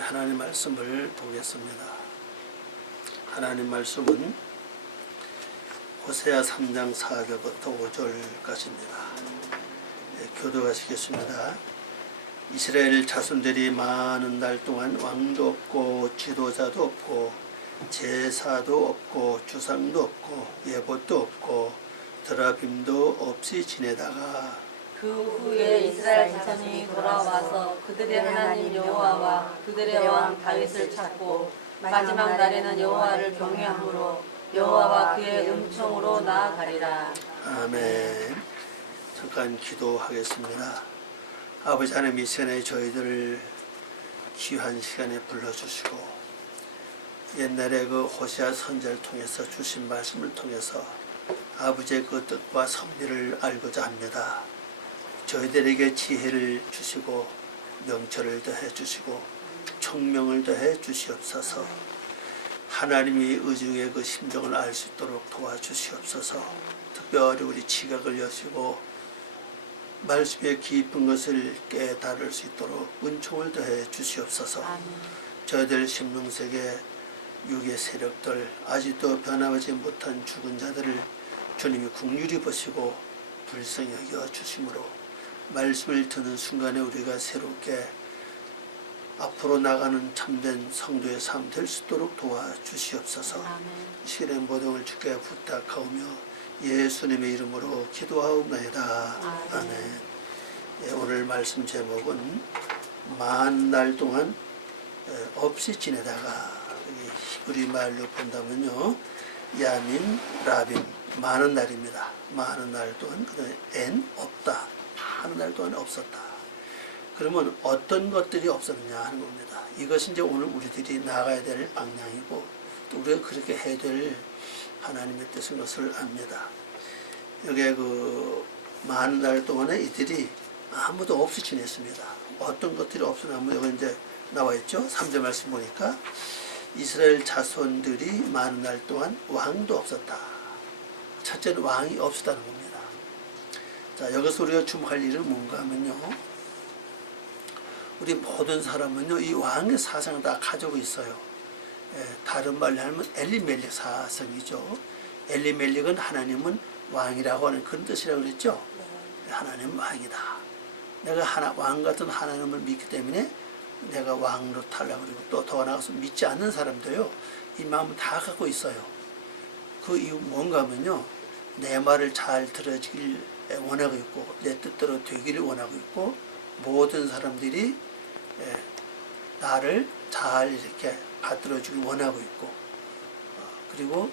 하나님 말씀을 보겠습니다. 하나님 말씀은 호세아 3장 4절부터 5절까지입니다. 교도하시겠습니다. 이스라엘 자손들이 많은 날 동안 왕도 없고 지도자도 없고 제사도 없고 주상도 없고 예봇도 없고 드라빔도 없이 지내다가 그 후에 이스라엘 자손이 돌아와서 그들의 하나님 여호와와 그들의 왕 다윗을 찾고 마지막 날에는 여호와를 경외함으로 여호와와 그의 음성으로 나아가리라. 아멘. 잠깐 기도하겠습니다. 아버지 하나님, 이 시간에 저희들을 귀한 시간에 불러주시고 옛날에 그 호세아 선지자를 통해서 주신 말씀을 통해서 아버지의 그 뜻과 섭리를 알고자 합니다. 저희들에게 지혜를 주시고 명철을 더해 주시고 총명을 더해 주시옵소서. 하나님이 의중의 그 심정을 알 수 있도록 도와주시옵소서. 특별히 우리 지각을 여시고 말씀의 깊은 것을 깨달을 수 있도록 은총을 더해 주시옵소서. 저희들 심령세계 육의 세력들, 아직도 변화하지 못한 죽은 자들을 주님이 긍휼히 보시고 불쌍히 여겨 주심으로 말씀을 듣는 순간에 우리가 새롭게 앞으로 나가는 참된 성도의 삶 될 수 있도록 도와주시옵소서. 시간의 모든 걸 주께 부탁하오며 예수님의 이름으로 기도하옵나이다. 아멘. 오늘 말씀 제목은 만 날 동안 없이 지내다가, 히브리 말로 본다면요, 야민 라빔, 많은 날입니다. 많은 날 동안 엔 없다, 많은 날 동안 없었다. 그러면 어떤 것들이 없었느냐 하는 겁니다. 이것이 이제 오늘 우리들이 나가야 될 방향이고 또 우리가 그렇게 해야 될 하나님의 뜻인 것을 압니다. 여기에 그 많은 날 동안에 이들이 아무도 없이 지냈습니다. 어떤 것들이 없었냐면 여기 이제 나와 있죠. 3절 말씀 보니까 이스라엘 자손들이 많은 날 동안 왕도 없었다. 첫째는 왕이 없었다는 겁니다. 자, 여기서 우리가 주목할 일은 뭔가 하면요, 우리 모든 사람은요, 이 왕의 사상을 다 가지고 있어요. 다른 말로 하면 엘리멜렉 사상이죠. 엘리멜렉은 하나님은 왕이라고 하는 그런 뜻이라고 그랬죠. 하나님은 왕이다. 내가 왕 같은 하나님을 믿기 때문에 내가 왕으로 타려고 그러고, 또 더 나아가서 믿지 않는 사람도요, 이 마음을 다 갖고 있어요. 그 이유 뭔가 하면요, 내 말을 잘 들어주길 원하고 있고 내 뜻대로 되기를 원하고 있고 모든 사람들이 나를 잘 이렇게 받들어주길 원하고 있고, 그리고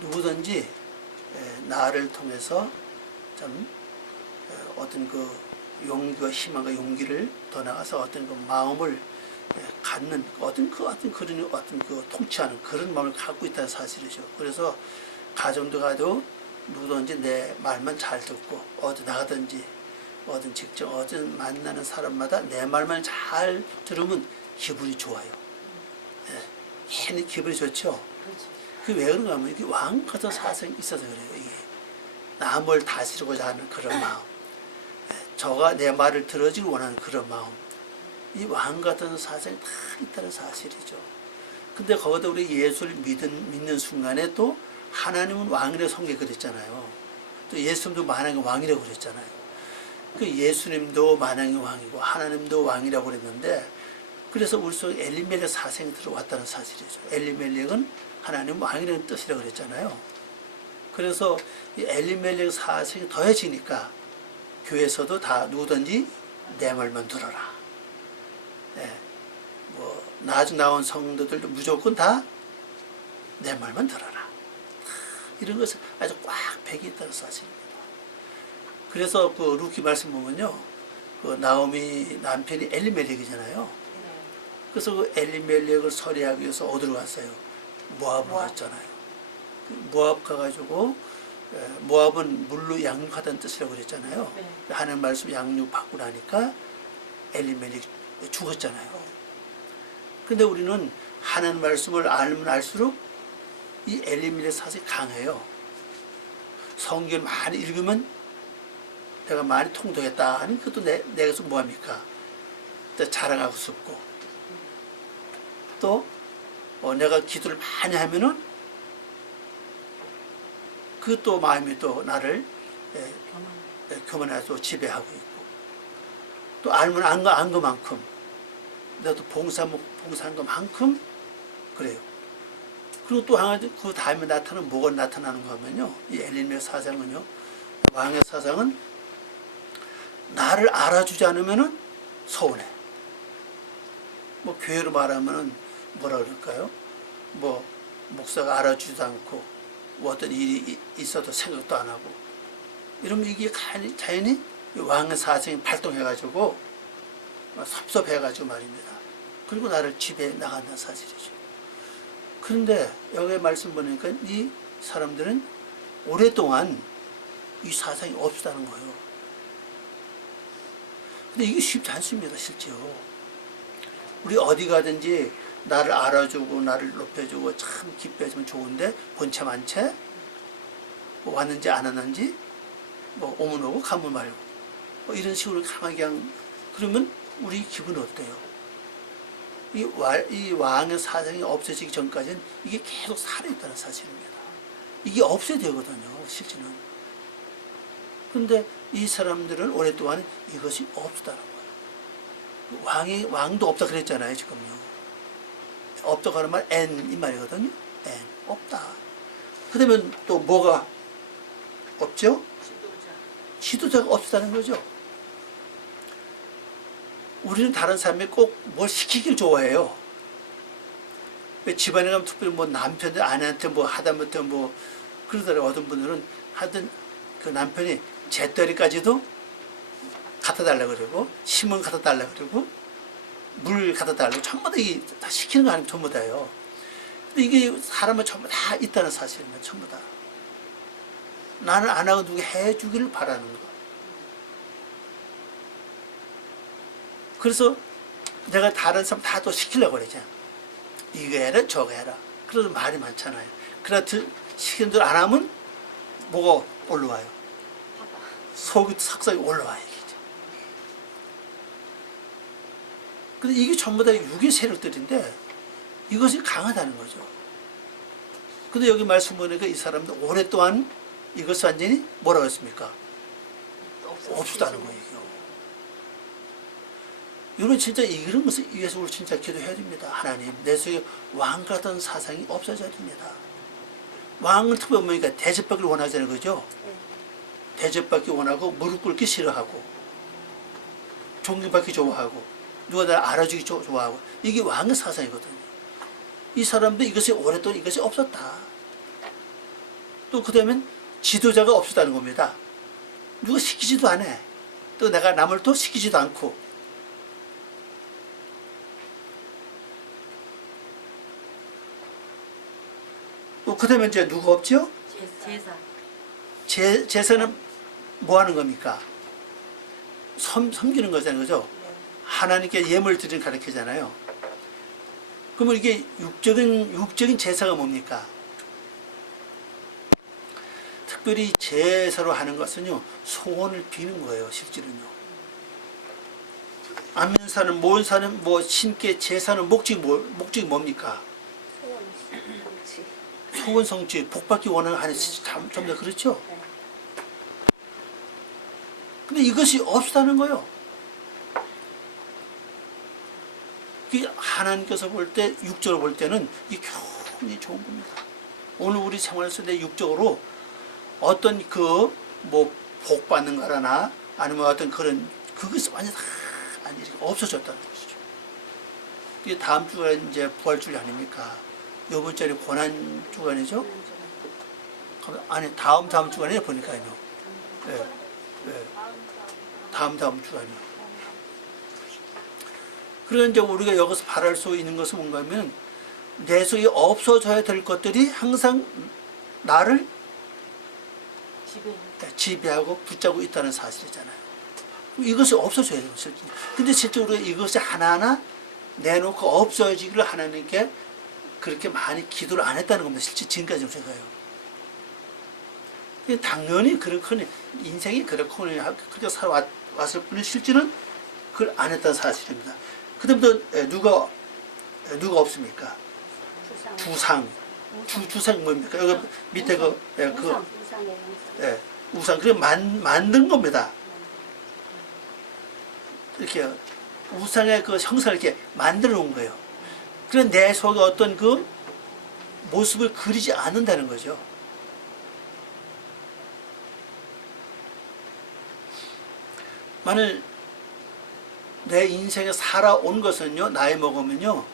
누구든지 나를 통해서 좀 어떤 그 용기와 희망과 용기를 더 나가서 어떤 그 마음을 갖는 어떤 그 통치하는 그런 마음을 갖고 있다는 사실이죠. 그래서 가정도 가도 누구든지 내 말만 잘 듣고 어디 나가든지 어떤 직장 어떤 만나는 사람마다 내 말만 잘 들으면 기분이 좋아요. 괜히 기분이 좋죠. 그게 왜 그런가 하면 이게 왕 같은 사상이 있어서 그래요. 이게 남을 다스리고자 하는 그런 마음, 저가 내 말을 들어주길 원하는 그런 마음, 이 왕 같은 사상이 다 있다는 사실이죠. 근데 거기다 우리 예수를 믿는 순간에 또 하나님은 왕이라고 성경에 그랬잖아요. 또 예수님도 만왕의 왕이라고 그랬잖아요. 그 예수님도 만왕의 왕이고 하나님도 왕이라고 그랬는데, 그래서 우리 속에 엘리멜렉 사상이 들어왔다는 사실이죠. 엘리멜렉은 하나님 왕이라는 뜻이라고 그랬잖아요. 그래서 이 엘리멜렉 사상이 더해지니까 교회에서도 다 누구든지 내 말만 들어라. 나중 나온 성도들도 무조건 다 내 말만 들어라. 이런 것을 아주 꽉 배기 있다는 사실입니다. 그래서 그 루키 말씀 보면요, 그 나오미 남편이 엘리멜렉이잖아요. 그래서 그 엘리멜렉을 서리하기 위해서 어디로 갔어요? 모압으로 갔잖아요. 모압 가가지고, 모압은 물로 양육하다는 뜻이라고 그랬잖아요. 하나님 말씀 양육 받고 나니까 엘리멜렉 죽었잖아요. 근데 우리는 하나님 말씀을 알면 알수록 이 엘리멜렉 사상이 강해요. 성경 많이 읽으면 내가 많이 통독했다 하니 그것도 내가서 뭐합니까? 자랑하고 싶고 또 내가 기도를 많이 하면은 그 또 마음이 또 나를 교만해서 지배하고 있고, 또 알면 안 것만큼 내가 또 봉사한 것만큼 그래요. 그리고 또 하나 그 다음에 나타나는 뭐가 나타나는 거 하면요, 이 엘림의 사상은요, 왕의 사상은 나를 알아주지 않으면은 서운해. 뭐 교회로 말하면은 뭐라 그럴까요? 뭐 목사가 알아주지도 않고 뭐 어떤 일이 있어도 생각도 안 하고 이러면 이게 자연히 왕의 사상이 발동해가지고 섭섭해가지고 말입니다. 그리고 나를 지배해 나간다는 사실이죠. 그런데 여기 말씀 보니까 이 사람들은 오랫동안 이 사상이 없었다는 거예요. 근데 이게 쉽지 않습니다, 실제로. 우리 어디 가든지 나를 알아주고 나를 높여주고 참 기뻐해주면 좋은데 본체 만체 뭐 왔는지 안 왔는지 뭐 오면 오고 가면 말고 뭐 이런 식으로 가만히 그냥 그러면 우리 기분은 어때요? 이 왕의 사상이 없어지기 전까지는 이게 계속 살아있다는 사실입니다. 이게 없어야 되거든요, 실제는. 그런데 이 사람들은 오랫동안 이것이 없었다는 거예요. 왕도 없다 그랬잖아요, 지금요. 없다고 하는 말, 이 말이거든요. 없다. 그러면 또 뭐가 없죠? 지도자가 없다는 거죠. 우리는 다른 사람이 꼭 뭘 시키길 좋아해요. 집안에 가면 특별히 뭐 남편들 아내한테 뭐 하다못해 뭐 그러더라고요. 어떤 분들은 하여튼 그 남편이 재떨이까지도 갖다 달라 그러고 심은 갖다 달라 그러고 물 갖다 달라고 전부 다 이게 다 시키는 거 아니면 전부 다요. 근데 이게 사람은 전부 다 있다는 사실입니다. 전부 다. 나는 안 하고 누가 해주기를 바라는 거. 그래서 내가 다른 사람 다 또 시키려고 그러잖아. 이거 해라 저거 해라. 그래서 말이 많잖아요. 그러나 시키는 대로 안 하면 뭐가 올라와요. 속이 삭삭이 올라와요. 근데 이게 전부 다 육의 세력들인데 이것이 강하다는 거죠. 근데 여기 말씀 보니까 이 사람들 오랫동안 이것을 완전히 뭐라고 했습니까? 없었다는 거예요. 여러분 진짜 이런 것을 위해서 우리 진짜 기도해야 됩니다. 하나님 내 속에 왕 같은 사상이 없어져야 됩니다. 왕을 특별히 보니까 대접받기를 원하잖아요. 그죠? 대접받기 원하고 무릎 꿇기 싫어하고 존경받기 좋아하고 누가 나를 알아주기 좋아하고 이게 왕의 사상이거든요. 이 사람도 이것이 오랫동안 이것이 없었다. 또 그 다음에 지도자가 없었다는 겁니다. 누가 시키지도 않아. 또 내가 남을 또 시키지도 않고 또 그 다음에 이제 누가 없죠? 제사. 제사는 뭐 하는 겁니까? 섬기는 거잖아요. 그죠? 하나님께 예물 드리는 가르치잖아요. 그러면 이게 육적인 제사가 뭡니까? 특별히 제사로 하는 것은요, 소원을 비는 거예요, 실제로는요. 안 믿는 사람, 모르는 사람, 뭐, 신께 제사는 목적이 뭡니까? 소원 성취, 복받기 원하는 하는 전부 다 그렇죠? 근데 이것이 없다는 거예요. 하나님께서 볼 때, 육적으로 볼 때는 이게 굉장히 좋은 겁니다. 오늘 우리 생활에서 내 육적으로 어떤 뭐 복 받는 거라나 아니면 어떤 그것이 완전 다 없어졌다는 것이죠. 이게 다음 주가 이제 부활주일 아닙니까? 요번 주에 고난 주간이죠? 아니, 다음 주간에 보니까요. 네. 다음 주간이요. 그러니까 이제 우리가 여기서 바랄 수 있는 것은 뭔가 하면 내 속에 없어져야 될 것들이 항상 나를 지배하고 붙잡고 있다는 사실이잖아요. 이것이 없어져야 돼요. 근데 실제로 이것이 하나하나 내놓고 없어지기를 하나님께 그렇게 많이 기도를 안 했다는 겁니다. 실제 지금까지 제가요. 당연히 그렇거니 인생이 그렇거니 그렇게 살아왔을 뿐이 실제는 그걸 안 했다는 사실입니다. 그 다음부터 누가 누가 없습니까? 두상. 주상 뭡니까? 여기 밑에 우상. 그래 만든 겁니다. 이렇게 우상의 그 형상을 이렇게 만들어 놓은 거예요. 그런 내 속에 어떤 그 모습을 그리지 않는다는 거죠. 만일 내 인생에 살아온 것은요, 나이 먹으면요,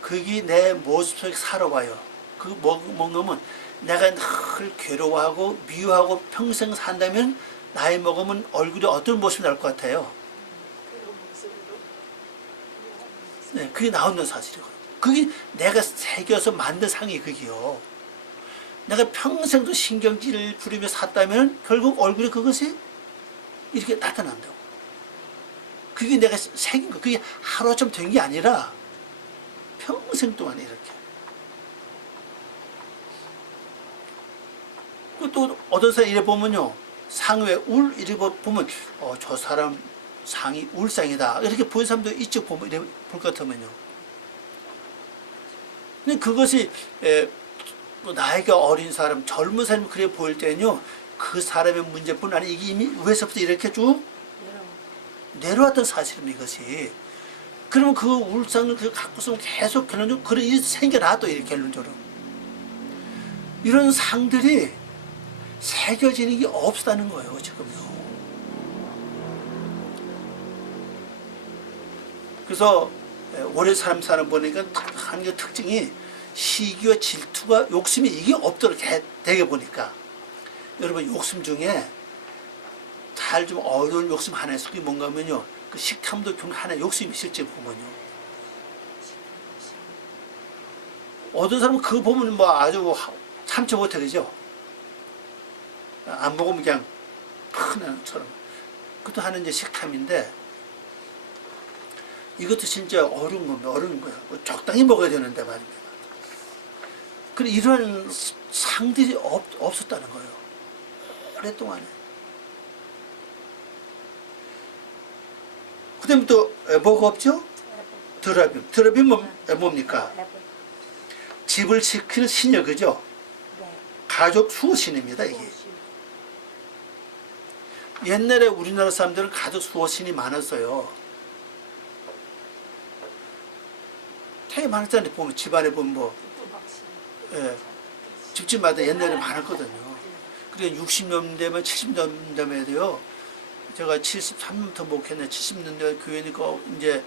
그게 내 모습 속에 살아와요. 그 먹으면 내가 늘 괴로워하고 미워하고 평생 산다면 나이 먹으면 얼굴이 어떤 모습이 나올 것 같아요? 네, 그게 나오는 사실이거든요. 그게 내가 새겨서 만든 상이 그게요. 내가 평생도 신경질을 부리며 샀다면 결국 얼굴에 그것이 이렇게 나타난다고. 그게 내가 새긴 거. 그게 하루아침 된 게 아니라 평생 동안 이렇게. 또 어떤 사람 이래 보면요, 상외 울 이래 보면 저 사람 상이 울상이다 이렇게 보는 사람도 이쪽 보면 이래 볼 것 같으면요. 근데 그것이 나이가 어린 사람, 젊은 사람이 그래 보일 때는요, 그 사람의 문제뿐 아니라 이게 이미 위에서부터 이렇게 쭉 내려왔던 사실입니다, 이것이. 그러면 그 울상을 갖고서 계속 결론적으로 그런 일이 생겨나, 또 이렇게 결론적으로. 이런 상들이 새겨지는 게 없다는 거예요, 지금요. 그래서 오래 사람 보니까 한 게 특징이 시기와 질투가 욕심이 이게 없도록 되게 보니까, 여러분 욕심 중에 잘 좀 어려운 욕심 하나 있어. 그게 뭔가 하면요, 그 식탐도 좀 하나 욕심이 실제 보면요. 어떤 사람은 그거 보면 뭐 아주 참지 못해, 그죠? 안 먹으면 그냥 큰 애처럼. 그것도 하는 이제 식탐인데, 이것도 진짜 어려운 겁니다. 어려운 거야. 적당히 먹어야 되는데 말입니다. 그래, 이런 상들이 없었다는 거예요. 오랫동안에. 그 다음에 또 뭐가 없죠? 드라빔. 드라빔은 뭡니까? 집을 지키는 신녀, 그죠? 가족 수호신입니다, 이게. 옛날에 우리나라 사람들은 가족 수호신이 많았어요. 되게 많았잖아요. 보면 집안에 보면 뭐, 집집마다 옛날에 많았거든요. 그러니까 60년대면 70년대에도요. 제가 73년부터 목회했는데 70년대 교회니까 이제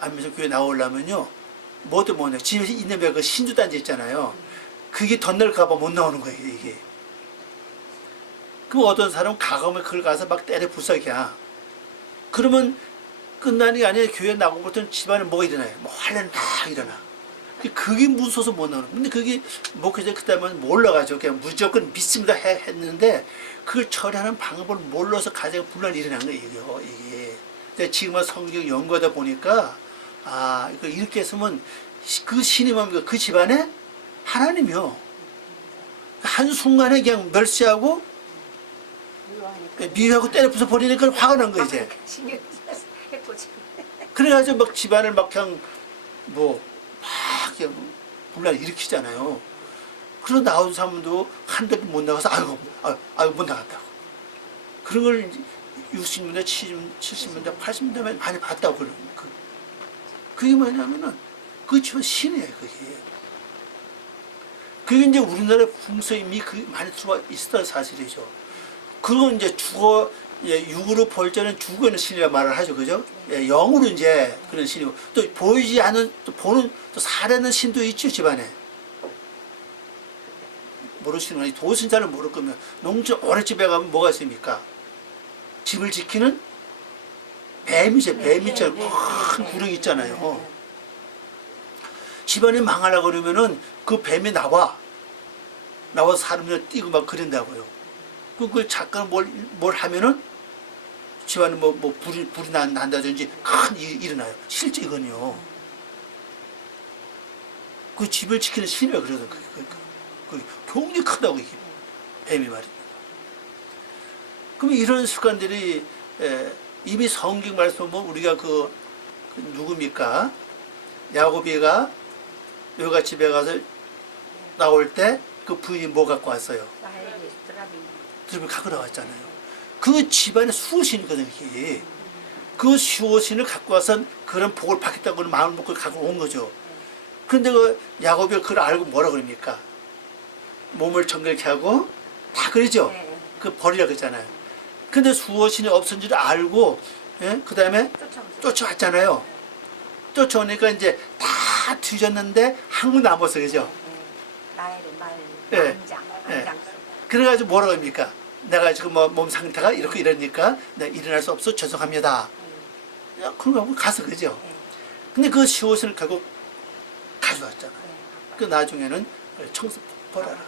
안면서 교회 나오려면요, 뭐도 못 나요. 집에 있는 그 신주단지 있잖아요. 그게 덧날까봐 못 나오는 거예요, 이게. 그럼 어떤 사람은 가감을 그걸 가서 막 때려 부숴야. 그러면 끝나는 게 아니라 교회 나고부터는 집안에 뭐가 일어나요? 뭐 환란 막 일어나. 그게 무서워서 못 나오는. 근데 그게 목회자 그때만 몰라가지고 그냥 무조건 믿습니다 했는데, 그걸 처리하는 방법을 몰라서 가장 분란이 일어난 거예요, 이게. 근데 지금은 성경 연구하다 보니까, 이거 이렇게 했으면 그 신이 뭡니까? 그 집안에 하나님이요. 한순간에 그냥 멸시하고, 미워하고 때려 부숴 버리니까 화가 난 거예요, 이제. 그래가지고 막 집안을 막 그냥 막 그냥 분란을 일으키잖아요. 그래서 나온 사람도 한 달도 못 나가서 아이고 못 나갔다고. 그런 걸 60년대, 70년대, 80년대에 많이 봤다고 그러는 거. 그게 뭐냐면은 그 집안 신이에요, 그게. 그게 이제 우리나라 풍수에 이미 많이 들어와 있었다는 사실이죠. 그건 이제 육으로 볼 때는 죽어있는 신이라 말을 하죠, 그죠? 영으로 이제 그런 신이고, 또 보이지 않는, 또 보는, 또 살아있는 신도 있죠, 집안에. 모르시는 거니, 도신자를 모를 거면, 농촌 어린집에 가면 뭐가 있습니까? 집을 지키는 뱀이죠, 뱀이처럼 큰 구렁이 있잖아요. 집안이 망하려고 그러면은 그 뱀이 나와서 사람들 뛰고 막 그런다고요. 그걸 잠깐 뭘 하면은 집안에 불이 난다든지 큰 일이 일어나요. 실제 이건요. 그 집을 지키는 신이라 그러거든. 그 굉장히 크다고, 이게. 뱀이 말입니다. 그럼 이런 습관들이 이미 성경 말씀 보면 우리가 누굽니까? 야곱이가 여가 집에 가서 나올 때 그 부인이 뭐 갖고 왔어요? 나에게 드라비. 드라비 갖고 나왔잖아요. 그 집안에 수호신이거든요. 이게. 그 수호신을 갖고 와서 그런 복을 받겠다고 마음을 먹고 갖고 온 거죠. 그런데 그 야곱이 그걸 알고 뭐라 그럽니까? 몸을 정결케 하고 다 그러죠. 네. 그 버리라 그랬잖아요. 근데 수호신이 없은 줄 알고, 예? 그 다음에 쫓아왔잖아요. 쫓아오니까 이제 다 뒤졌는데 한 분 남았어, 그죠? 나에게 예. 왕장. 예. 왕장. 그래가지고 뭐라고 합니까? 내가 지금 뭐 몸 상태가 이러니까 내가 일어날 수 없어 죄송합니다. 야, 그런 거 하고 가서 그죠? 근데 그 수호신을 결국 가져왔잖아요. 그 나중에는 청소 버려라.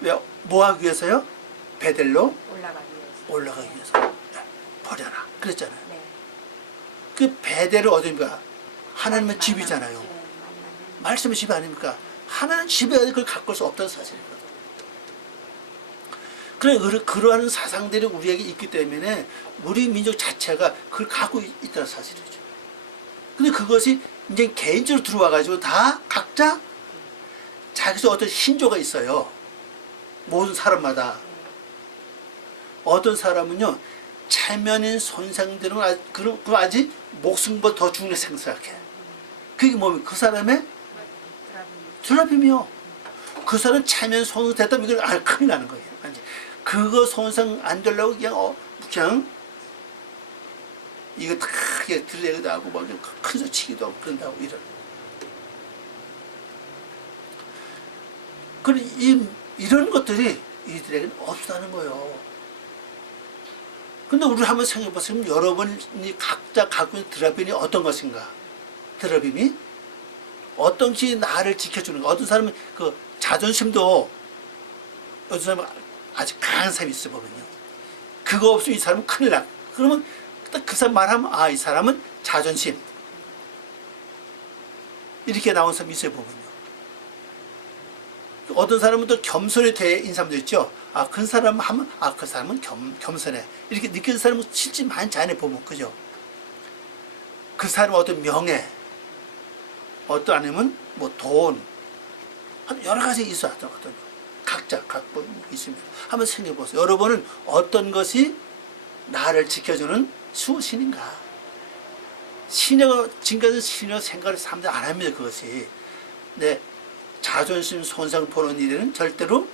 왜? 뭐 하기 위해서요? 베델로 올라가기 위해서. 네, 버려라. 그랬잖아요. 네. 그 베델은 어디입니까? 하나님의 집이잖아요. 말씀의 집 아닙니까? 하나님 집에 그걸 갖고 올 수 없다는 사실이거든. 그래, 그러한 사상들이 우리에게 있기 때문에 우리 민족 자체가 그걸 갖고 있다는 사실이죠. 근데 그것이 이제 개인적으로 들어와가지고 다 각자 자기서 어떤 신조가 있어요. 모든 사람마다. 어떤 사람은요, 체면인 손상들은 그거 아직 목숨보다 더 중요하게 생각해. 그게 뭐면 그 사람의 드라빔이요. 그 사람 체면 손상 됐다면 이건 큰일 나는 거예요. 그거 손상 안 되려고 그냥 이거 다 들여다기도 하고 막 큰소 치기도 하고 그런다고 이런. 이런 것들이 이들에게는 없다는 거예요. 근데 우리 한번 생각해 보시면 여러분이 각자 갖고 있는 드라빔이 어떤 것인가? 드라빔이 어떤 것이 나를 지켜주는 가 어떤 사람은 그 자존심도 어떤 사람은 아주 강한 사람이 있어 보면요. 그거 없으면 이 사람은 큰일 나. 그러면 딱 그 사람 말하면 이 사람은 자존심. 이렇게 나온 사람이 있어요 보면요. 어떤 사람은 또 겸손에 대해인 사람도 있죠. 그 사람 하면 그 사람은 겸손해. 이렇게 느끼는 사람은 실제 많지 않아요 보면 그죠. 그 사람은 어떤 명예, 어떤 아니면 뭐 돈, 여러 가지 있어 하거든요. 각자 갖고 있습니다. 한번 생각해 보세요. 여러분은 어떤 것이 나를 지켜주는 수호신인가? 신여가 지금까지 신여 생각을 사람들이 안 합니다. 그것이. 네, 자존심 손상 보는 일에는 절대로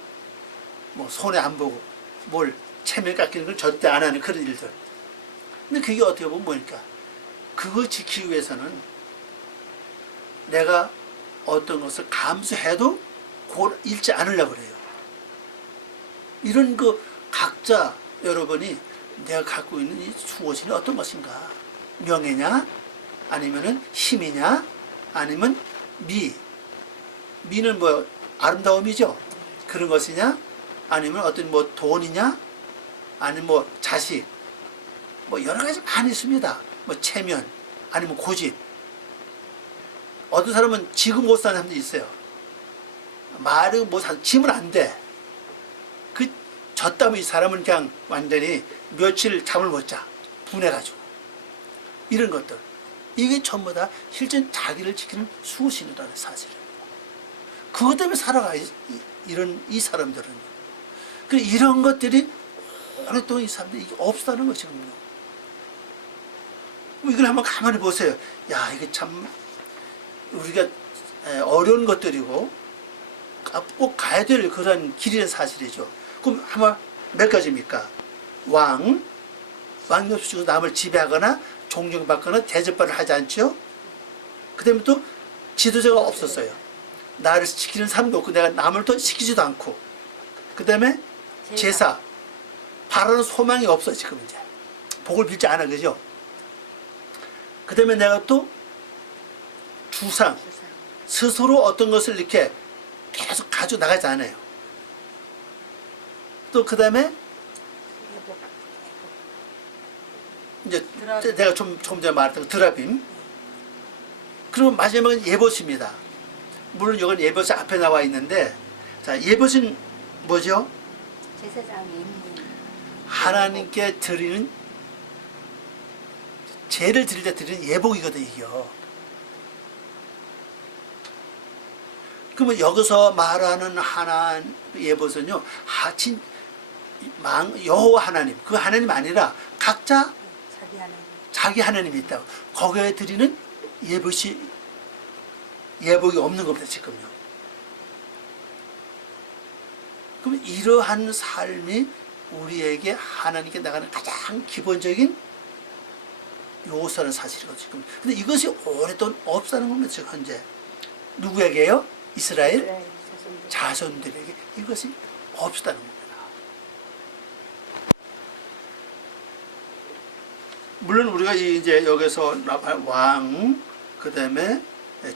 뭐 손해 안 보고 뭘 체면 깎이는 걸 절대 안 하는 그런 일들. 근데 그게 어떻게 보면 뭐니까 그거 지키기 위해서는 내가 어떤 것을 감수해도 곧 잃지 않으려고 그래요. 이런 그 각자 여러분이 내가 갖고 있는 이 수호신이 어떤 것인가? 명예냐? 아니면은 힘이냐? 아니면 미는 뭐 아름다움이죠. 그런 것이냐? 아니면 어떤 뭐 돈이냐? 아니면 뭐 자식? 뭐 여러 가지 많이 있습니다. 뭐 체면, 아니면 고집. 어떤 사람은 지금 못 사는 사람도 있어요. 말을 못 사, 지면 안 돼. 졌다면 이 사람은 그냥 완전히 며칠 잠을 못 자. 분해가지고. 이런 것들. 이게 전부 다 실제 자기를 지키는 수호신이라는 사실입니다. 그것 때문에 살아가, 이 사람들은. 이런 것들이 오랫동안 이 사람들이 이게 없다는 것이거든요. 이걸 한번 가만히 보세요. 야, 이게 참, 우리가 어려운 것들이고, 꼭 가야 될 그런 길이라는 사실이죠. 그럼 한번 몇 가지입니까? 왕이 없으시고 남을 지배하거나 존경받거나 대접받을 하지 않죠? 그 다음에 또 지도자가 없었어요. 나를 지키는 사람도 없고 내가 남을 또 시키지도 않고 그 다음에 제사 바라는 소망이 없어 지금 이제 복을 빌지 않아 그죠? 그 다음에 내가 또 주상 스스로 어떤 것을 이렇게 계속 가지고 나가지 않아요. 또 그 다음에 이제 내가 조금 전에 말했던 드라빔. 그리고 마지막은 예봇입니다. 물론 이건 예봇이 앞에 나와 있는데, 자 예봇은 뭐죠? 제사장이 하나님께 드리는 죄를 드릴 때 드리는 예복이거든 이게요. 그러면 여기서 말하는 하나님 예봇은요, 여호와 하나님, 그 하나님 아니라 각자 자기 하나님. 자기 하나님이 있다고. 거기에 드리는 예복이 없는 겁니다, 지금요. 그럼 이러한 삶이 우리에게 하나님께 나가는 가장 기본적인 요소라는 사실이거든요, 지금. 근데 이것이 오랫동안 없다는 겁니다, 지금 현재. 누구에게요? 이스라엘 이스라엘 자손들. 자손들에게 이것이 없다는 겁니다. 물론 우리가 이제 여기서 왕, 그 다음에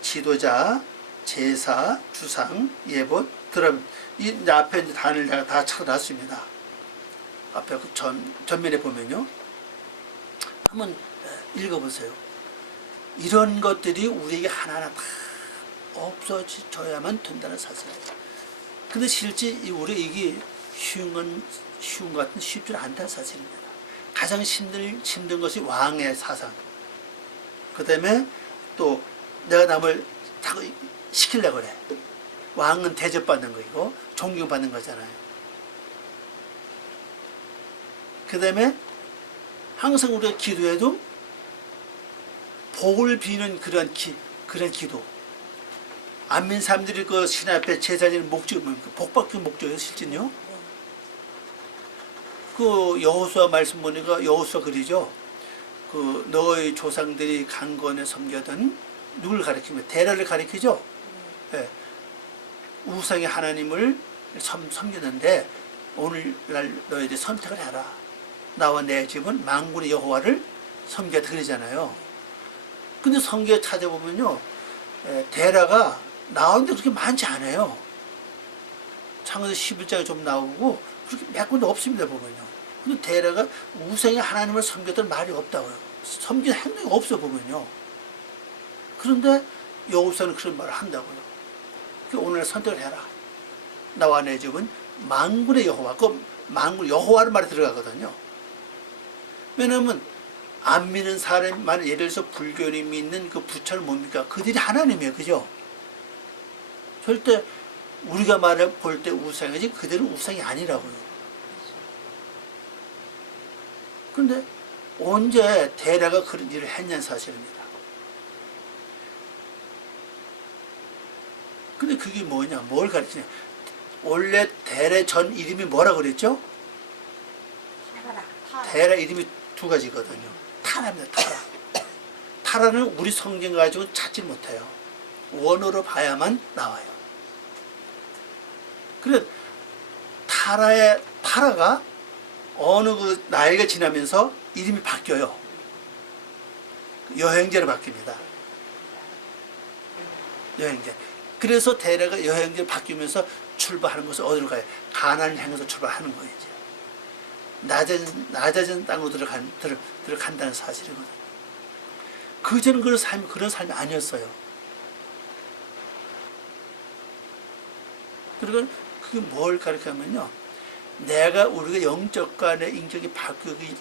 지도자, 제사, 주상, 예봇, 드럼, 이 앞에 이제 단을 내가 다 찾아놨습니다. 앞에 그 전면에 보면요. 한번 읽어보세요. 이런 것들이 우리에게 하나하나 다 없어져야만 된다는 사실이에요. 근데 실제 우리 이게 쉬운 것 같은 쉽지 않다는 사실입니다. 가장 힘든 것이 왕의 사상. 그 다음에 또 내가 남을 다 시키려고 그래. 왕은 대접받는 거이고 존경받는 거잖아요. 그 다음에 항상 우리가 기도해도 복을 비는 그런 기도. 안 믿는 사람들이 그 신 앞에 제사 지는 목적이 뭡니까? 복 받기 목적이에요, 실제는요. 그 여호수아 말씀 보니까 여호수아 그리죠. 그 너의 조상들이 강건에 섬겨던 누굴 가리킵니까? 데라를 가리키죠. 예. 우상의 하나님을 섬기는데 오늘날 너희들이 선택을 해라. 나와 내 집은 만군의 여호와를 섬기겠다 그러잖아요. 근데 성경에 찾아보면요, 데라가 나오는데 그렇게 많지 않아요. 창세기 11장에 좀 나오고 그렇게 몇 군데 없습니다, 보면요. 근데 데라가 우상의 하나님을 섬겼던 말이 없다고요. 섬기는 행동이 없어, 보면요. 그런데 여호수아는 그런 말을 한다고요. 오늘 선택을 해라. 나와 내 집은 만군의 여호와. 그 만군 여호와를 말이 들어가거든요. 왜냐하면 안 믿는 사람만, 예를 들어서 불교인이 믿는 그 부처는 뭡니까? 그들이 하나님이에요, 그죠? 절대 우리가 말해 볼 때 우상이지 그들은 우상이 아니라고요. 그런데 언제 데라가 그런 일을 했냐는 사실입니다. 근데 그게 뭐냐, 뭘 가르치냐. 원래 데라 전 이름이 뭐라 그랬죠? 데라 이름이 두 가지거든요. 타라입니다, 타라. 타라는 우리 성경 가지고 찾지 못해요. 원어로 봐야만 나와요. 그래, 타라가 어느 그 나이가 지나면서 이름이 바뀌어요. 여행제로 바뀝니다. 여행제. 그래서 데라가 여행제로 바뀌면서 출발하는 것은 어디로 가요? 가나안을 향해서 출발하는 거예요. 낮아진 땅으로 들어간다는 사실이거든요. 그전은 그런 삶이 아니었어요. 그리고 그게 뭘 가르치냐면요, 우리가 영적과 내 인격이 바뀌기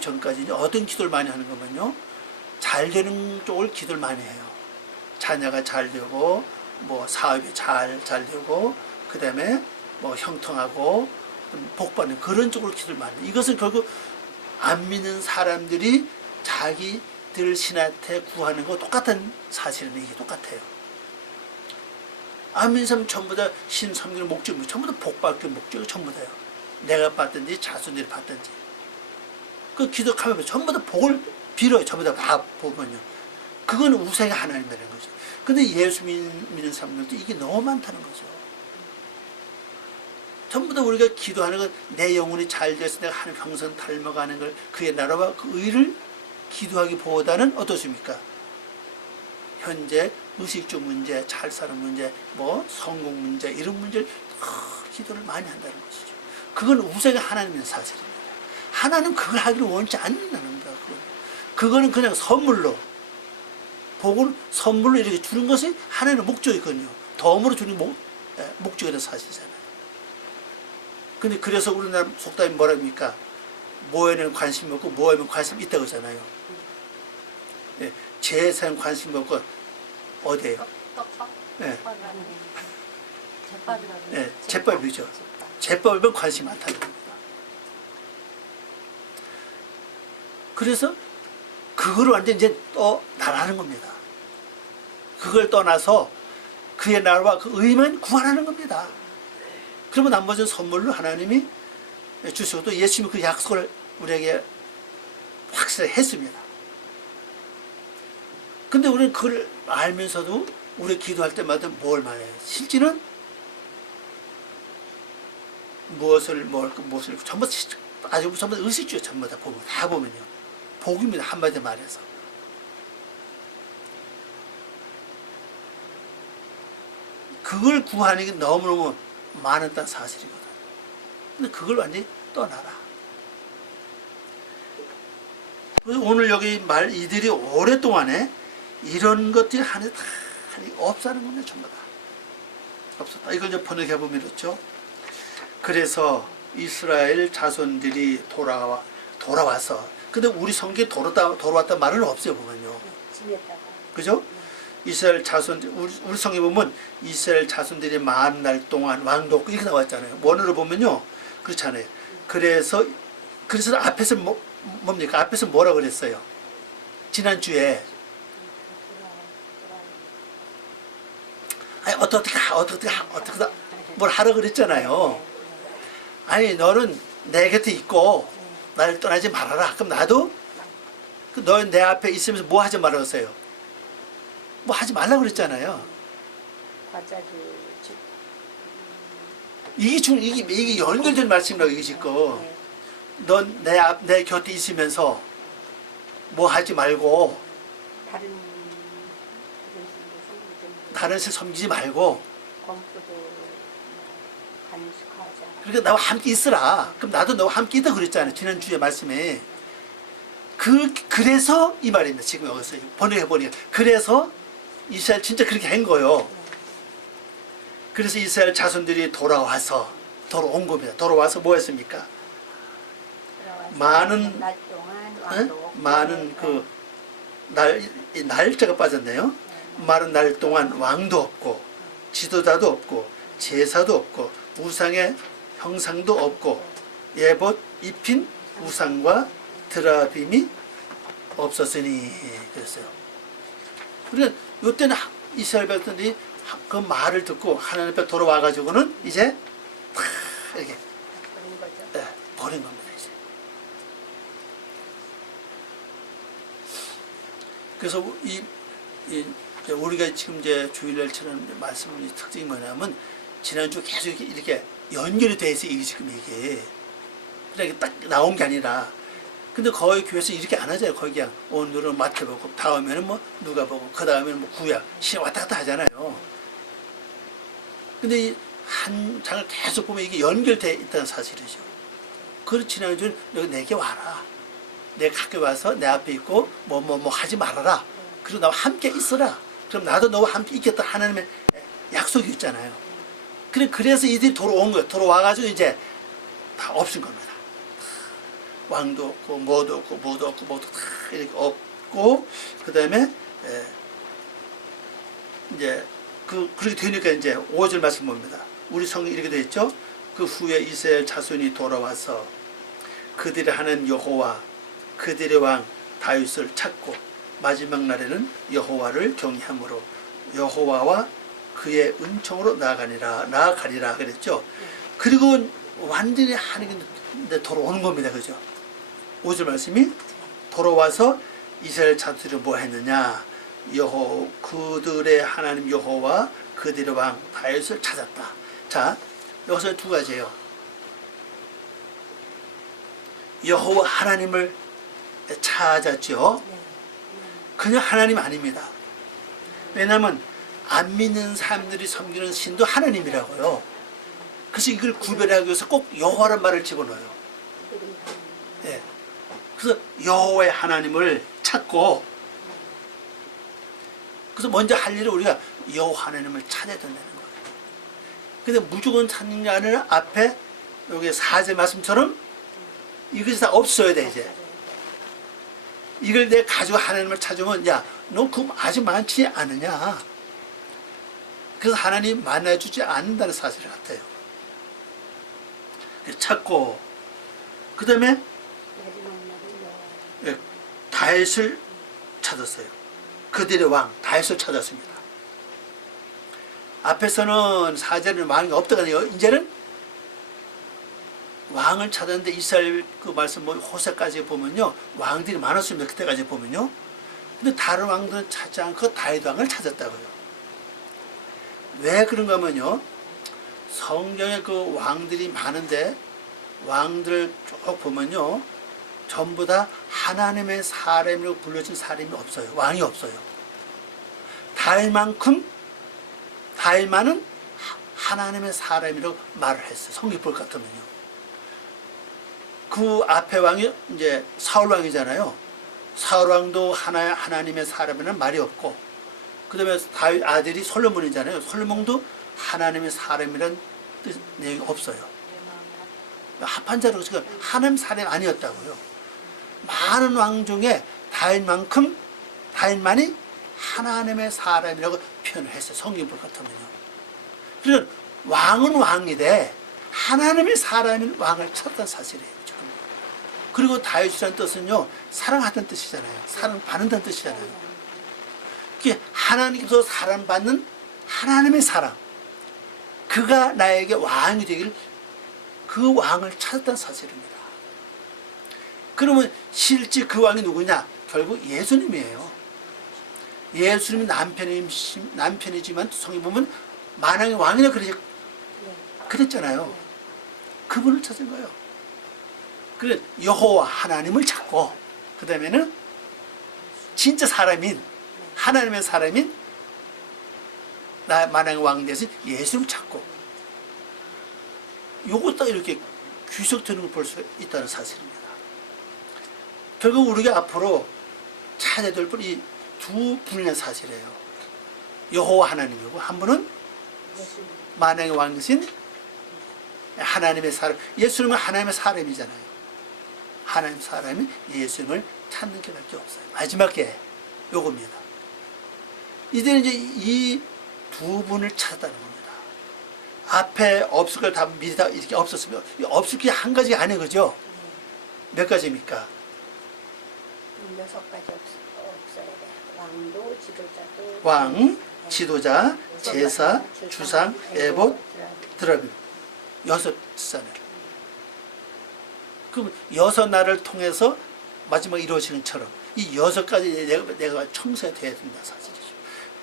전까지는 어떤 기도를 많이 하는 거면요, 잘 되는 쪽을 기도를 많이 해요. 자녀가 잘 되고, 뭐 사업이 잘 되고, 그 다음에 뭐 형통하고 복받는 그런 쪽으로 기도를 많이 해요. 이것은 결국 안 믿는 사람들이 자기들 신한테 구하는 거 똑같은 사실은 이게 똑같아요. 안 믿는 사람 전부 다 신 섬기는 목적이 전부 다 복받기 목적이 전부 다요. 내가 받든지 자손들이 받든지. 그 기도하면 전부 다 복을 빌어요. 전부 다 보면요. 그건 우상의 하나님이라는 거죠. 근데 예수 믿는 사람들도 이게 너무 많다는 거죠. 전부 다 우리가 기도하는 건 내 영혼이 잘 돼서 내가 하나님 형상 닮아가는 걸, 그의 나라와 그 의를 기도하기보다는 어떻습니까? 현재 의식주 문제, 잘 사는 문제, 뭐 성공 문제, 이런 문제를 기도를 많이 한다는 것이죠. 그건 우상의 하나님의 사실입니다. 하나님 그걸 하기를 원치 않는다는 거야. 그거는 그냥 선물로, 복을 선물로 이렇게 주는 것이 하나님의 목적이거든요. 덤으로 주는 목적이라는 사실이잖아요. 근데 그래서 우리나라 속담이 뭐랍니까? 뭐에는 관심이 없고 뭐에는 관심이 있다고 하잖아요. 네, 제사에 관심이 없고 어디에요? 떡밥? 예, 제밥이라고. 예, 제법이죠. 제법이면 관심이 많다는 겁니다. 그래서 그걸 완전 이제 또 나라는 겁니다. 그걸 떠나서 그의 나라와 그 의만 구하라는 겁니다. 그러면 나머지는 선물로 하나님이 주시고 또 예수님이 그 약속을 우리에게 확실히 했습니다. 근데 우리는 그걸 알면서도 우리 기도할 때마다 뭘 말해요? 실제는 무엇을 전부 아주 전부 의식주의 전부 다 보면 다 보면요. 복입니다. 한마디 말해서. 그걸 구하는 게 너무너무 많았다는 사실이거든. 근데 그걸 완전히 떠나라. 그래서 오늘 여기 말 이들이 오랫동안에 이런 것들이 하나도 다 없다는 겁니다. 전부 다. 없었다. 이걸 이제 번역해 보면 이렇죠. 그래서 이스라엘 자손들이 돌아와서 근데 우리 성경에 돌아왔다 말은 없어요. 보면요. 그죠? 이스라엘 자손 우리 성경에 보면 이스라엘 자손들이 40날 동안 왕도 없고 이렇게 나왔잖아요. 원어로 보면요. 그렇잖아요. 그래서 앞에서 뭡니까? 앞에서 뭐라 그랬어요? 지난주에 아니 어떻게 뭘 하라 그랬잖아요. 아니 너는 내 곁에 있고 나를 떠나지 말아라. 그럼 나도 너 내 앞에 있으면서 뭐 하지 말았어요? 뭐 하지 말라고 그랬잖아요. 이게 연결된 말씀이라고 이게 지금. 넌 내 곁에 있으면서 뭐 하지 말고 다른 새 섬기지 말고 그러니까 나와 함께 있으라. 그럼 나도 너와 함께 있다 그랬잖아요. 지난주에 말씀에. 그래서 이 말입니다. 지금 여기서 번역해 보니까. 그래서 이스라엘 진짜 그렇게 한 거예요. 그래서 이스라엘 자손들이 돌아온 겁니다. 돌아와서 뭐 했습니까? 많은 그 날짜가 빠졌네요. 많은 날 동안 왕도 없고 지도자도 없고 제사도 없고 우상의 형상도 없고 예봇 입힌 우상과 드라빔이 없었으니 그랬어요. 그러니까 이때는 이스라엘 백성들이 그 말을 듣고 하나님 앞에 돌아와가지고는 이제 다 이렇게 버린 겁니다. 이제. 그래서 우리가 지금 이제 주일날 치는 말씀의 특징이 뭐냐면 지난주 계속 이렇게 연결이 돼 있어요. 이게 지금 이게. 그러니까 딱 나온 게 아니라. 근데 거의 교회에서 이렇게 안 하잖아요. 거의 그냥 오늘은 마태복음, 다음에는 뭐 누가복음, 그 다음에는 뭐 구약, 신약 왔다 갔다 하잖아요. 근데 이 한 장을 계속 보면 이게 연결돼 있다는 사실이죠. 그래서 지난주는 여기 내게 와라. 내가 가까이 와서 내 앞에 있고 뭐 하지 말아라. 그리고 나와 함께 있어라. 그럼 나도 너와 함께 있겠다 하나님의 약속이 있잖아요. 그래서 이들이 돌아온 거예요. 돌아와가지고 이제 다 없은 겁니다. 왕도 없고 뭐도 다 이렇게 없고 그 다음에 이제 그렇게 되니까 이제 5절 말씀 봅니다. 우리 성경에 이렇게 되어 있죠. 그 후에 이스라엘 자손이 돌아와서 그들의 하나님 여호와 그들의 왕 다윗을 찾고 마지막 날에는 여호와를 경외함으로 여호와와 그의 은총으로 나아가리라 그랬죠. 그리고 완전히 하나님께 돌아오는 겁니다. 그죠? 5절 말씀이 돌아와서 이스라엘 자손들이 뭐 했느냐? 그들의 하나님 여호와 그들의 왕 다윗을 찾았다. 자, 여기서 두 가지예요. 여호와 하나님을 찾았죠. 그냥 하나님 아닙니다. 왜냐하면 안 믿는 사람들이 섬기는 신도 하나님이라고요. 그래서 이걸 구별하기 위해서 꼭 여호와란 말을 집어넣어요. 네. 그래서 여호와의 하나님을 찾고 그래서 먼저 할 일은 우리가 여호와 하나님을 찾아야 된다는 거예요. 근데 무조건 찾는 게 아니라 앞에 여기 4절 말씀처럼 이것이 다 없어야 돼 이제. 이걸 내가 가지고 하나님을 찾으면 야, 너 그거 아주 많지 않으냐? 그래서 하나님 만나주지 않는다는 사실 같아요. 찾고 그 다음에 마지막 날은 여호와. 다윗을 찾았어요. 그들의 왕 다윗을 찾았습니다. 앞에서는 사제는 왕이 없다거든요. 이제는 왕을 찾았는데 이스라엘 그 말씀 뭐 호세까지 보면요 왕들이 많았습니다. 그때까지 보면요. 근데 다른 왕들은 찾지 않고 다윗 왕을 찾았다고요. 왜 그런가 하면요 성경에 그 왕들이 많은데 왕들 쭉 보면요 전부 다 하나님의 사람이라고 불려진 사람이 없어요. 왕이 없어요. 다윗만은 하나님의 사람이라고 말을 했어요. 성경 볼 것 같으면요. 그 앞에 왕이 이제 사울 왕이잖아요. 사울 왕도 하나님의 사람이라는 말이 없고, 그 다음에 다윗 아들이 솔로몬이잖아요. 솔로몬도 하나님의 사람이라는 뜻 내용이 없어요. 합한 자로 지금 하나님 사람이 아니었다고요. 많은 왕 중에 다윗만이 하나님의 사람이라고 표현을 했어요. 성경 볼 것 같으면요. 그러니까 왕은 왕이되 하나님의 사람인 왕을 찾았다는 사실이에요. 지금. 그리고 다윗이라는 뜻은요 사랑하다는 뜻이잖아요. 사랑받는다는 뜻이잖아요. 그게 하나님께서 사랑받는 하나님의 사람, 그가 나에게 왕이 되길, 그 왕을 찾았다는 사실입니다. 그러면 실제 그 왕이 누구냐? 결국 예수님이에요. 예수님이 남편이지만 성경 보면 만왕의 왕이라 그랬잖아요. 그분을 찾은 거예요. 그래 여호와 하나님을 찾고, 그 다음에는 진짜 사람인 하나님의 사람인 만왕의 왕 되신 예수님을 찾고, 요것도 이렇게 귀속되는 걸 볼 수 있다는 사실입니다. 결국 우리가 앞으로 찾아야 될 분이 두 분의 사실이에요. 여호와 하나님이고, 한 분은 만왕의 왕이신 하나님의 사람. 예수님은 하나님의 사람이잖아요. 하나님 사람이 예수님을 찾는 게밖에 없어요. 마지막 게 요겁니다. 이제는 이제 이 두 분을 찾았다는 겁니다. 앞에 없을 걸 다 미리 다 이렇게 없었으면, 없을 게 한 가지가 아니에요. 그죠? 몇 가지입니까? 6가지 없어야 돼. 왕도 지도자도. 왕, 지도자, 제사, 주상, 에봇, 드라빔. 6사늘. 그럼 6날을 통해서 마지막 이루어지는 처럼 이 6가지 내가 청소해야 된다 사실이죠.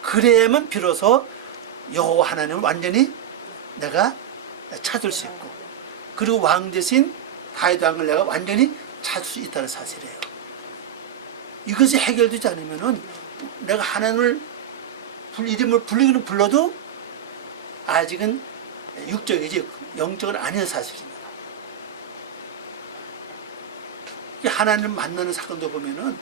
그래야만 비로소 여호와 하나님을 완전히 내가 찾을 수 있고, 그리고 왕 대신 다윗 왕을 내가 완전히 찾을 수 있다는 사실이에요. 이것이 해결되지 않으면은 내가 하나님을 이름을 부르기는 불러도 아직은 육적이지 영적은 아닌 사실입니다. 하나님을 만나는 사건도 보면은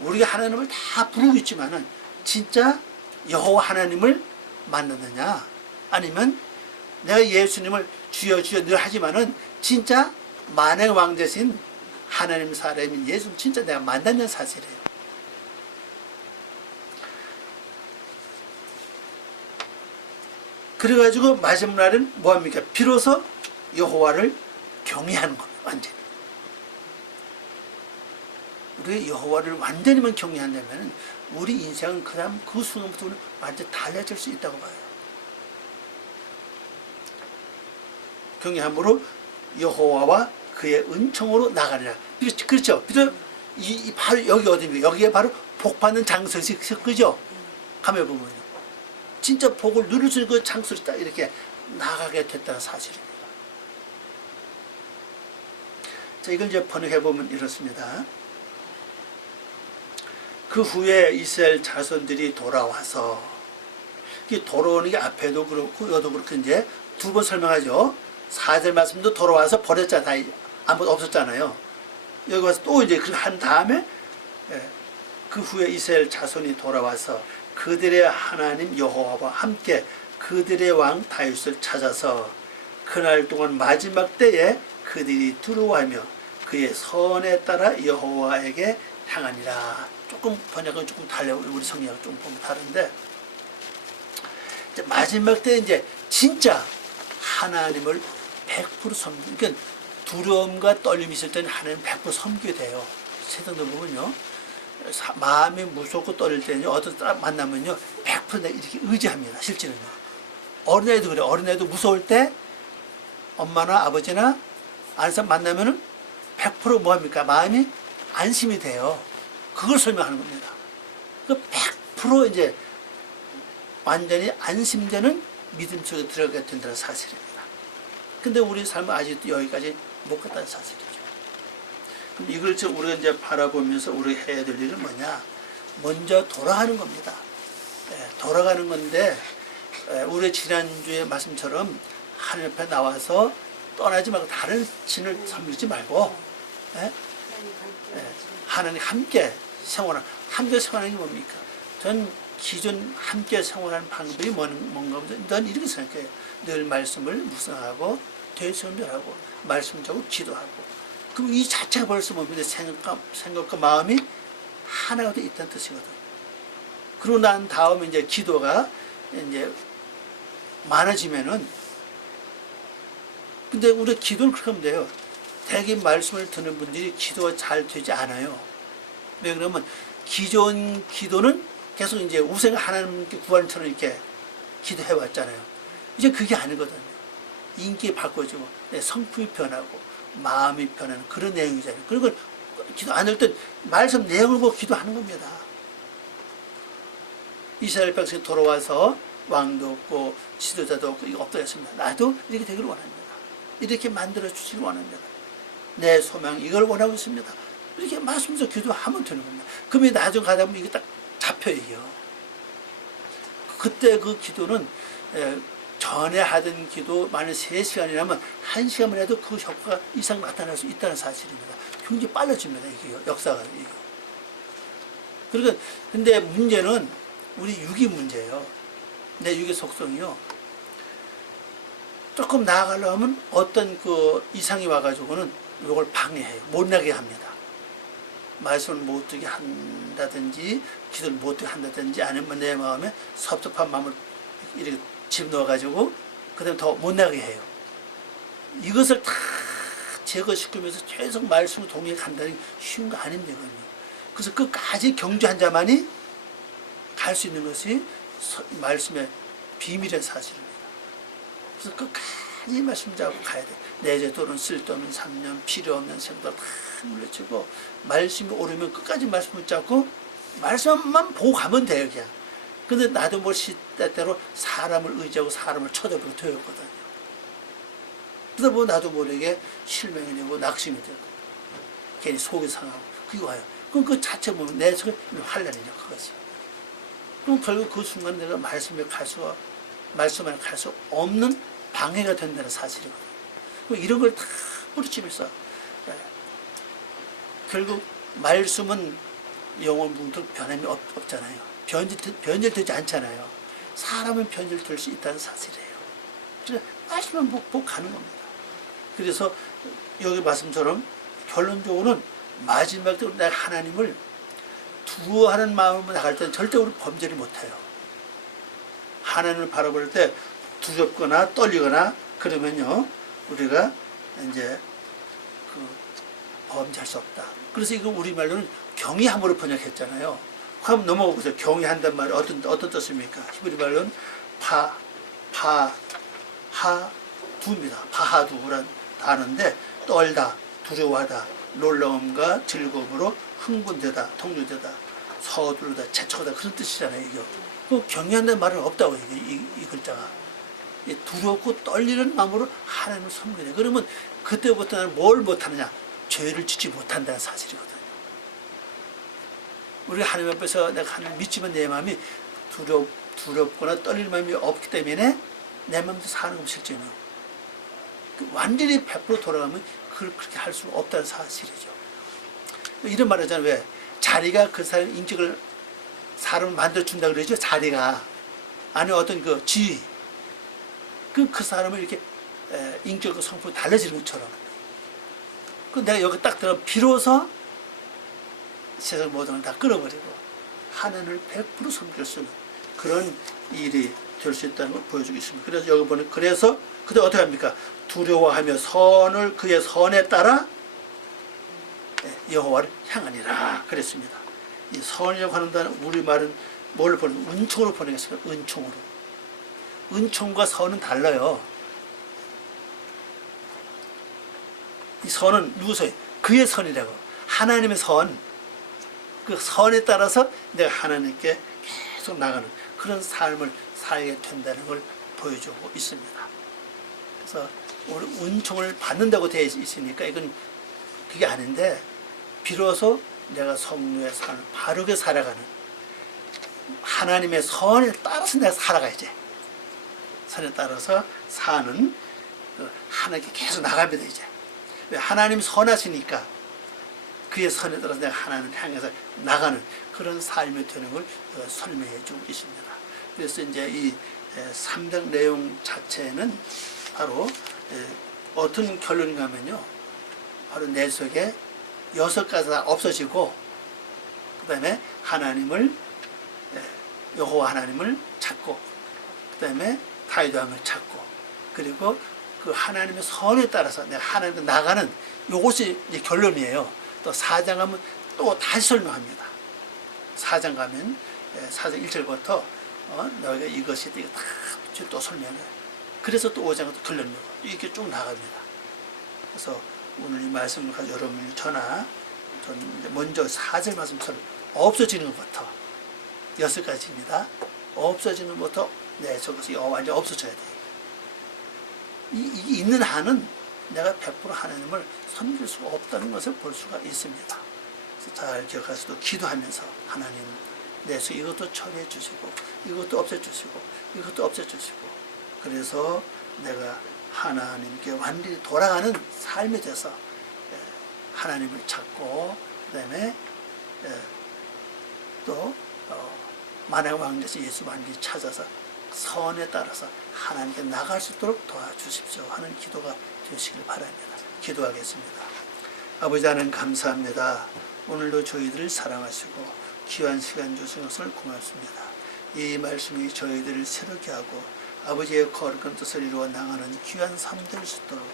우리가 하나님을 다 부르고 있지만은 진짜 여호와 하나님을 만났느냐, 아니면 내가 예수님을 주여 주여 늘 하지만은 진짜 만왕의 왕 대신 하나님 사람인 예수 진짜 내가 만났냐는 사실이에요. 그래가지고 마지막 날은 뭐합니까? 비로소 여호와를 경외하는 겁니다. 완전히. 우리 여호와를 완전히만 경외한다면 우리 인생은 그다음 그 순간부터 완전히 달라질 수 있다고 봐요. 경외함으로 여호와와 그의 은총으로 나가리라. 그렇죠? 바로 여기 어디입니까? 여기에 바로 복받는 장소지, 그죠? 가면 보면요. 진짜 복을 누릴 수 있는 그 장소를 딱 이렇게 나가게 됐다는 사실입니다. 자, 이걸 이제 번역해보면 이렇습니다. 그 후에 이스라엘 자손들이 돌아와서, 돌아오는 게 앞에도 그렇고 여도 그렇고 이제 두 번 설명하죠. 4절 말씀도 돌아와서 버렸잖아요. 아무도 없었잖아요. 여기 와서 또 이제 그 한 다음에 그 후에 이스라엘 자손이 돌아와서 그들의 하나님 여호와와 함께 그들의 왕 다윗을 찾아서 그날 동안 마지막 때에 그들이 두려워하며 그의 선에 따라 여호와에게 향하니라. 조금 번역은 조금 달라요. 우리 성경하고 좀 보면 다른데, 마지막 때 이제 진짜 하나님을 100% 섬기는, 그러니까 두려움과 떨림이 있을 때는 하나님 100% 섬기게 돼요. 세상도 보면요. 마음이 무섭고 떨릴 때는요, 어떤 사람 만나면요, 100% 내가 이렇게 의지합니다. 실제는요. 어린애도 그래요. 어린애도 무서울 때 엄마나 아버지나 아는 사람 만나면은 100% 뭐합니까? 마음이 안심이 돼요. 그걸 설명하는 겁니다. 그 100% 이제 완전히 안심되는 믿음 속에 들어가게 된다는 사실입니다. 근데 우리 삶은 아직도 여기까지 못 갔다는 사실이죠. 그럼 이걸 우리가 이제 바라보면서 우리가 해야 될 일은 뭐냐? 먼저 돌아가는 겁니다. 돌아가는 건데, 우리 지난주에 말씀처럼 하나님 앞에 나와서 떠나지 말고 다른 신을 섬기지 말고, 하나님 함께 생활하는, 함께 생활하는 게 뭡니까? 전 기존 함께 생활하는 방법이 뭔가 하면 넌 이렇게 생각해요. 늘 말씀을 묵상하고 되새김질하고 말씀 자고 기도하고. 그럼 이 자체가 벌써 뭡니까? 생각과 마음이 하나가 돼 있다는 뜻이거든. 그러고 난 다음에 이제 기도가 이제 많아지면은, 근데 우리 기도는 그렇게 하면 돼요. 대개 말씀을 듣는 분들이 기도가 잘 되지 않아요. 왜 그러면 기존 기도는 계속 이제 우생 하나님께 구하는처럼 이렇게 기도해 왔잖아요. 이제 그게 아니거든요. 인기 바꿔지고 성품이 변하고 마음이 변하는 그런 내용이잖아요. 그리고 기도 안 할 때 말씀 내용을 보고 기도하는 겁니다. 이스라엘 백성이 돌아와서 왕도 없고 지도자도 없고 이거 없다 했습니다. 나도 이렇게 되기를 원합니다. 이렇게 만들어 주시길 원합니다. 내 소망 이걸 원하고 있습니다. 이렇게 말씀에서 기도하면 되는 겁니다. 그러면 나중 가다 보면 이게 딱 잡혀요. 그때 그 기도는 전에 하던 기도 만약 3시간이라면 1시간만 해도 그 효과가 이상 나타날 수 있다는 사실입니다. 굉장히 빨라집니다. 이게 역사가. 그러니까 근데 문제는 우리 육이 문제예요. 내 육의 속성이요. 조금 나아가려면 어떤 그 이상이 와가지고는 이걸 방해해요. 못 나게 합니다. 말씀을 못 듣게 한다든지 기도를 못 듣게 한다든지 아니면 내 마음에 섭섭한 마음을 이렇게 집넣어가지고 그 다음에 더 못 나게 해요. 이것을 다 제거시키면서 계속 말씀을 동의해 간다는 게 쉬운 거 아닙니다요. 그래서 끝까지 경주한 자만이 갈 수 있는 것이 말씀의 비밀의 사실입니다. 그래서 끝까지 말씀 잡고 가야 돼. 내재 돈은 쓸데없는 3년 필요 없는 생각 다 물려치고 말씀이 오르면 끝까지 말씀을 잡고 말씀만 보고 가면 돼요. 그냥. 근데 나도 뭐 시대대로 사람을 의지하고 사람을 쳐다보고 되었거든요. 그러다 보면 나도 모르게 실명이 되고 낙심이 되고 괜히 속이 상하고 그게 와요. 그럼 그 자체 보면 내 속에 환란이냐 그것이. 그럼 결국 그 순간 내가 말씀에 갈 수 없는 방해가 된다는 사실이거든요. 이런 걸 다 뿌리치면서 결국 말씀은 영원 문득 변함이 없잖아요. 변질되지 않잖아요. 사람은 변질될 수 있다는 사실이에요. 그래서 말씀은 보고 가는 겁니다. 그래서 여기 말씀처럼 결론적으로는 마지막 때 내가 하나님을 두려워하는 마음으로 나갈 때는 절대 우리 범죄를 못해요. 하나님을 바라볼 때 두렵거나 떨리거나 그러면요 우리가 이제 범죄할 수 없다. 그래서 이거 우리말로는 경외함으로 번역했잖아요. 그럼 넘어가 보세요. 경외한단 말이 어떤 뜻입니까? 히브리 말로는 파하두입니다. 파하두란 단어인데 떨다, 두려워하다, 놀라움과 즐거움으로 흥분되다, 통조되다, 서두르다, 재촉하다 그런 뜻이잖아요. 이게. 그 경외한다는 말은 없다고 이 글자가. 두렵고 떨리는 마음으로 하나님을 섬기네. 그러면 그때부터 나는 뭘 못하느냐? 죄를 짓지 못한다는 사실이거든요. 우리가 하나님 앞에서 내가 하나님을 믿지만 내 마음이 두렵거나 떨릴 마음이 없기 때문에 내 마음도 사는 건 실제는 완전히 100% 돌아가면 그걸 그렇게 할 수 없다는 사실이죠. 이런 말 하잖아요. 왜? 자리가 그 사람 인격을 사람을 만들어준다 그러죠. 자리가. 아니면 어떤 그 지위. 그 사람을 이렇게 인격과 성품이 달라지는 것처럼. 내가 여기 딱 들어가면 비로소 세상 모든 걸 다 끌어버리고 하나님을 100% 섬길 수 있는 그런 일이 될 수 있다는 걸 보여주고 있습니다. 그래서 여기 보면 그래서 그때 어떻게 합니까? 두려워하며 선을 그의 선에 따라 여호와를 향하니라 그랬습니다. 이 선이라고 하는 단어 우리말은 뭘 보는 은총으로 보내겠습니다. 은총으로. 은총과 선은 달라요. 이 선은 누구서요? 그의 선이라고. 하나님의 선. 그 선에 따라서 내가 하나님께 계속 나가는 그런 삶을 살게 된다는 걸 보여주고 있습니다. 그래서 우리 은총을 받는다고 되어 있으니까 이건 그게 아닌데 비로소 내가 성령의 삶을 바르게 살아가는 하나님의 선에 따라서 내가 살아가야지. 선에 따라서 사는 하나님께 계속 나갑니다. 이제 왜 하나님이 선하시니까 그의 선에 따라서 내가 하나님을 향해서 나가는 그런 삶이 되는 걸 설명해 주고 있습니다. 그래서 이제 이 3장 내용 자체는 바로 어떤 결론인가 하면요. 바로 내 속에 6가지 다 없어지고 그 다음에 하나님을 여호와 하나님을 찾고 그 다음에 다윗 왕을 찾고 그리고 그 하나님의 선에 따라서 내가 하나님께 나가는 이것이 이제 결론이에요. 또 4장 가면 또 다시 설명합니다. 4장 가면 4장 1절부터 너희가 이것이 이게 또 설명해요. 그래서 또 5장은 또 결론이고 이렇게 쭉 나갑니다. 그래서 오늘 이 말씀을 가지고 여러분이 저는 먼저 4절 말씀처럼 없어지는 것부터 6가지입니다. 없어지는 것부터 저것이 완전 없어져야 돼요. 이 있는 한은 내가 100% 하나님을 섬길 수가 없다는 것을 볼 수가 있습니다. 그래서 잘 기억하셔도 기도하면서 하나님 내 속에 이것도 처리해 주시고 이것도 없애 주시고 이것도 없애 주시고 그래서 내가 하나님께 완전히 돌아가는 삶이 돼서 하나님을 찾고 그 다음에 또 만왕의 왕자신 예수 완전히 찾아서 선에 따라서 하나님께 나갈 수 있도록 도와주십시오 하는 기도가 되시길 바랍니다. 기도하겠습니다. 아버지 하나님 감사합니다. 오늘도 저희들을 사랑하시고 귀한 시간 주신 것을 고맙습니다. 이 말씀이 저희들을 새롭게 하고 아버지의 거룩한 뜻을 이루어 나가는 귀한 삶 될 수 있도록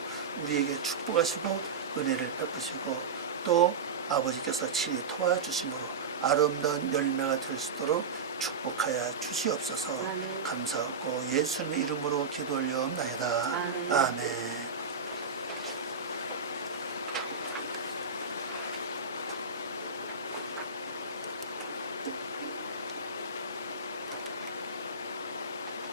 우리에게 축복하시고 은혜를 베푸시고 또 아버지께서 친히 도와주심으로 아름다운 열매가 될 수 있도록 축복하여 주시옵소서. 아멘. 감사하고 예수님의 이름으로 기도 올려옵나이다. 아멘. 아멘.